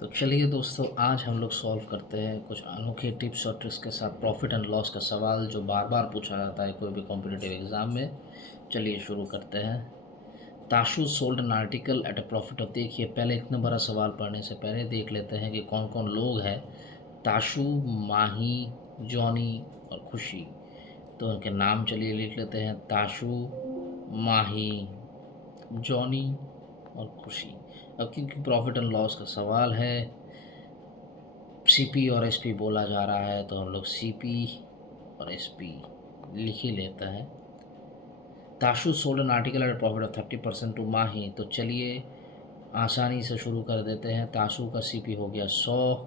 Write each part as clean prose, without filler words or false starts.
तो चलिए दोस्तों, आज हम लोग सॉल्व करते हैं कुछ अनोखे टिप्स और ट्रिक्स के साथ प्रॉफिट एंड लॉस का सवाल जो बार बार पूछा जाता है कोई भी कॉम्पिटिटिव एग्ज़ाम में। चलिए शुरू करते हैं। Tashu sold an article at a profit of, देखिए पहले इतना बड़ा सवाल पढ़ने से पहले देख लेते हैं कि कौन कौन लोग हैं। ताशु, माही, जॉनी और खुशी। तो उनके नाम चलिए लिख लेते हैं। ताशु, माही, जॉनी और खुशी। अब क्योंकि प्रॉफिट एंड लॉस का सवाल है, सीपी और एसपी बोला जा रहा है, तो हम लोग सीपी और एसपी लिख ही लेते हैं। Tashu sold an article at profit of 30% to Mahi. तो चलिए आसानी से शुरू कर देते हैं। ताशु का सीपी हो गया 100,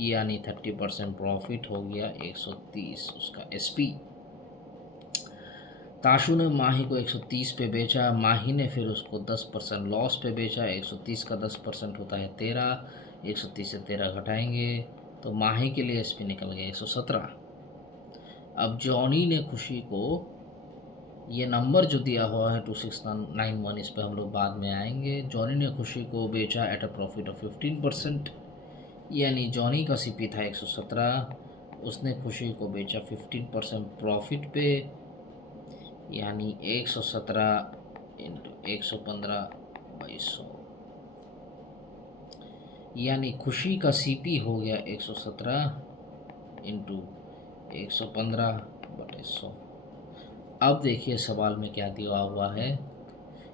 यानी 30% प्रॉफिट हो गया 130 उसका एसपी। ताशु ने माही को 130 पे बेचा, माही ने फिर उसको 10% लॉस पे बेचा। 130 का 10% होता है 13, 130 से 13 घटाएंगे तो माही के लिए एसपी निकल गया 117। अब जॉनी ने खुशी को, ये नंबर जो दिया हुआ है 2691, इस पर हम लोग बाद में आएंगे। जॉनी ने खुशी को बेचा एट अ प्रॉफिट ऑफ 15%, यानी जॉनी का सीपी था 117, उसने खुशी को बेचा 15% प्रॉफिट पे, यानी 117 इंटू 115/100, यानी खुशी का सीपी हो गया 117 इंटू 115/100। अब देखिए सवाल में क्या दिया हुआ है।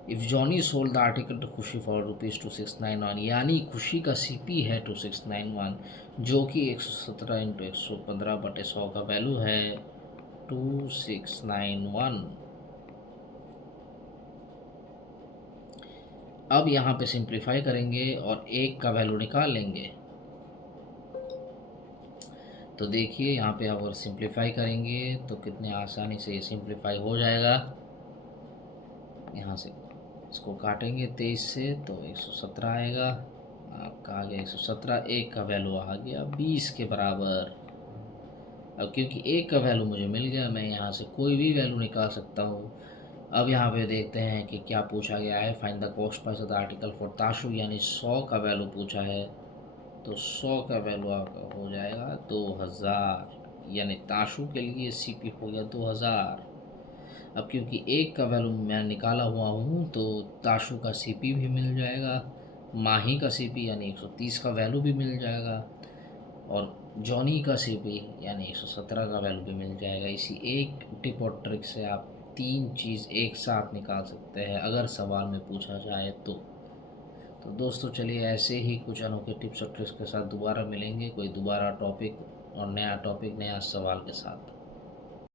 If Johnny sold the article to खुशी फॉर ₹2691, यानी खुशी का सीपी है 2691, जो कि 117 इंटू 115/100 का वैल्यू है 2691। अब यहाँ पे सिंप्लीफाई करेंगे और एक का वैल्यू निकाल लेंगे। तो देखिए यहाँ पे अगर सिंप्लीफाई करेंगे तो कितने आसानी से ये सिंप्लीफाई हो जाएगा। यहाँ से इसको काटेंगे 23 से तो 117 आएगा। आपका आ गया 117, एक का वैल्यू आ गया 20 के बराबर। अब क्योंकि एक का वैल्यू मुझे मिल गया, मैं यहाँ से कोई भी वैल्यू निकाल सकता हूँ। अब यहाँ पे देखते हैं कि क्या पूछा गया है। Find the cost price of the article for Tashu, यानी 100 का वैल्यू पूछा है, तो 100 का वैल्यू आपका हो जाएगा 2000, यानी ताशु के लिए सीपी हो गया 2000। अब क्योंकि एक का वैल्यू मैं निकाला हुआ हूँ तो ताशु का सीपी भी मिल जाएगा, माही का सीपी यानी 130 का वैल्यू भी मिल जाएगा, और जॉनी का सीपी यानी 117 का वैल्यू भी मिल जाएगा। इसी एक टिप और ट्रिक से आप तीन चीज़ एक साथ निकाल सकते हैं अगर सवाल में पूछा जाए तो दोस्तों चलिए ऐसे ही कुछ अनोखे टिप्स और ट्रिक्स के साथ दोबारा मिलेंगे, कोई दोबारा टॉपिक और नया टॉपिक नया सवाल के साथ।